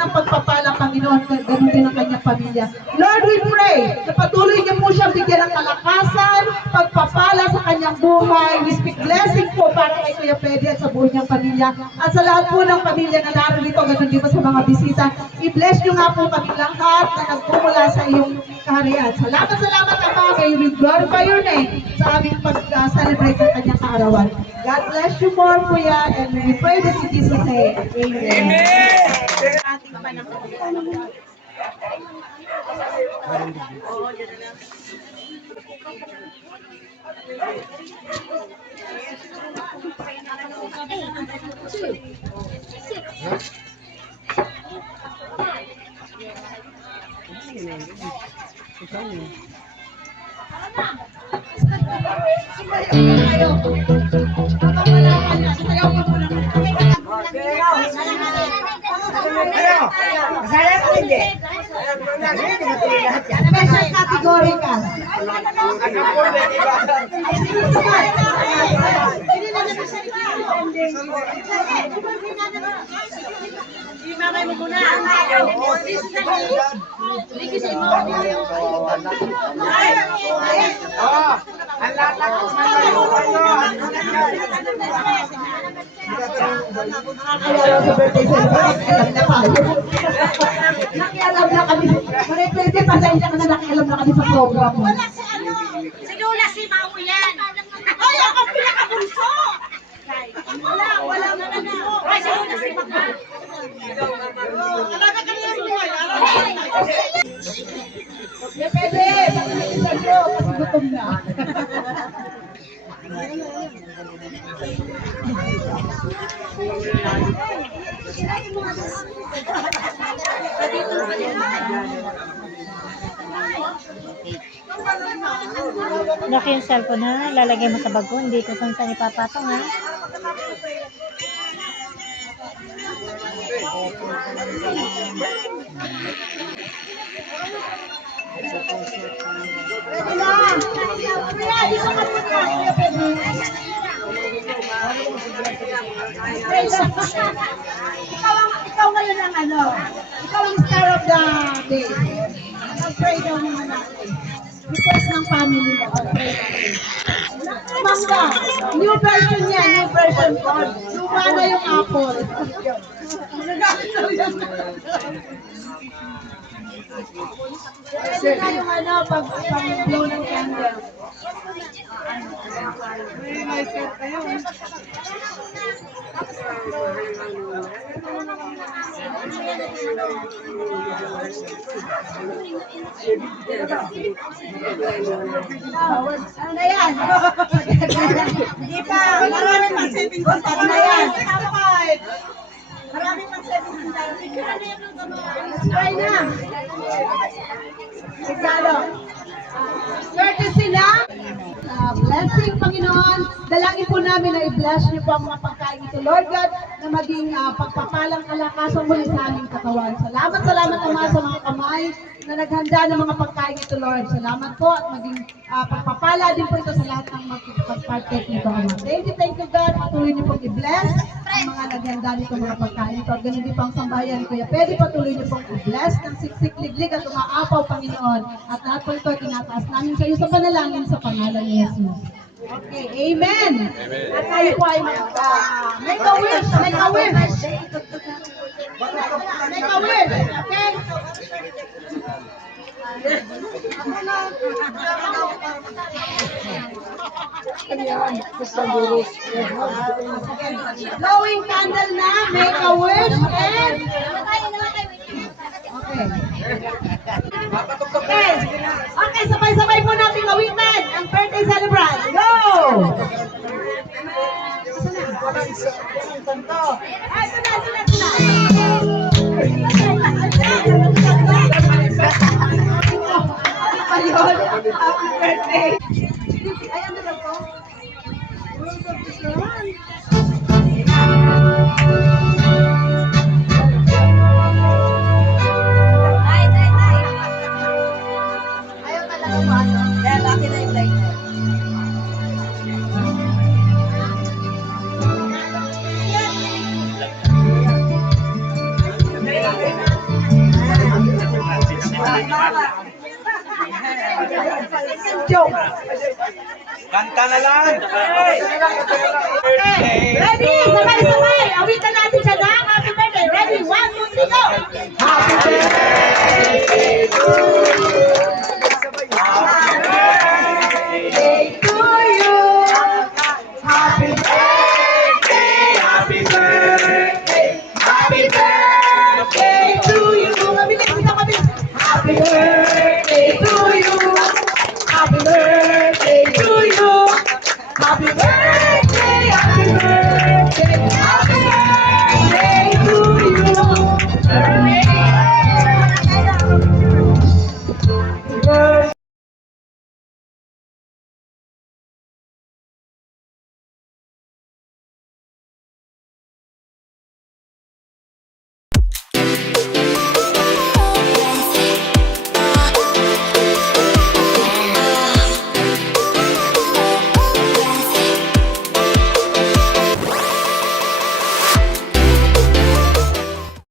ng pagpapala, Panginoon, ganun din ang kanyang pamilya. Lord, we pray na patuloy niyo po siyang bigyan ng kalakasan, pagpapala sa kanyang buhay. We speak blessing po para kay Kuya Pedi at sa buhay niyang pamilya. At sa lahat po ng pamilya na narito, ganun din po sa mga bisita. I-bless niyo nga po kami lahat na nagpumula sa iyong kaharian. Salamat, Ama. May we glorify your name sa aming pag-celebrate ng kanyang kaarawan. God bless you more, Kuya, and we pray this in Jesus' name. Amen. Ating panahon. Special category ka. Mamay mo muna. Ang latak ko nakialam na kami. Pwede pasensya ka na nakialam na kami sa program mo. Wala si ano. Si Lola, si Mau yan. Ay, ako pinakabunso. Wala na na. Ay, si Lola, si Mama. Alaga ka niya buhay. Pwede. Pag-iisa nyo kasi gutom na. Laki yung cellphone ha, lalagay mo sa bago, hindi ko saan saan ipapatong ha. Ikaw ngayon ang ano, ikaw ang star of the day. Mag-pray daw naman natin. Request ng family mo. Mag-pray natin. Mangga, new version yan, new version. Luma na yung apple. Pwede na yung ano, pag-blow ng candle. May set kayo. Ano na yan? Hindi pa. Maraming pang savings. Ano na yan? Maraming pang savings. Let's try na. Sigalo. Courtesy na. Blessing, Panginoon. Dalangin po namin na i-bless niyo po ang mga pagkain ito, Lord God, na maging pagpapalang kalakasan muli sa aming katawan. Salamat, Ama, sa mga kamay na naghanda ng mga pagkain ito, Lord. Salamat po at maging pagpapala din po ito sa lahat ng magpapagpartek nito, Ama. Thank you, God. Patuloy niyo pong i-bless ang mga naghanda nito mga pagkain ito. At ganun din po ang sambayan, Kuya Pedi, patuloy niyo pong i-bless ng siksik, liglig at umaapaw, Panginoon. At lahat po ito, tinataas namin sa iyo sa panalangin sa pangalan ni Jesus. Okay, amen. At tayo po ay make a wish, make a wish. Make a wish, okay? Blowing candle na, make a wish, and... Okay. Okay, sabay-sabay po natin kawitan ang birthday celebrant. Go! Ito na. Ayun, happy birthday. Ay, ano na po? Joke. Kanta na lang. Okay, ready? Sabay-sabay. Awitan natin siya ng happy birthday. Ready? 1, 2, 3, go! Happy birthday to you.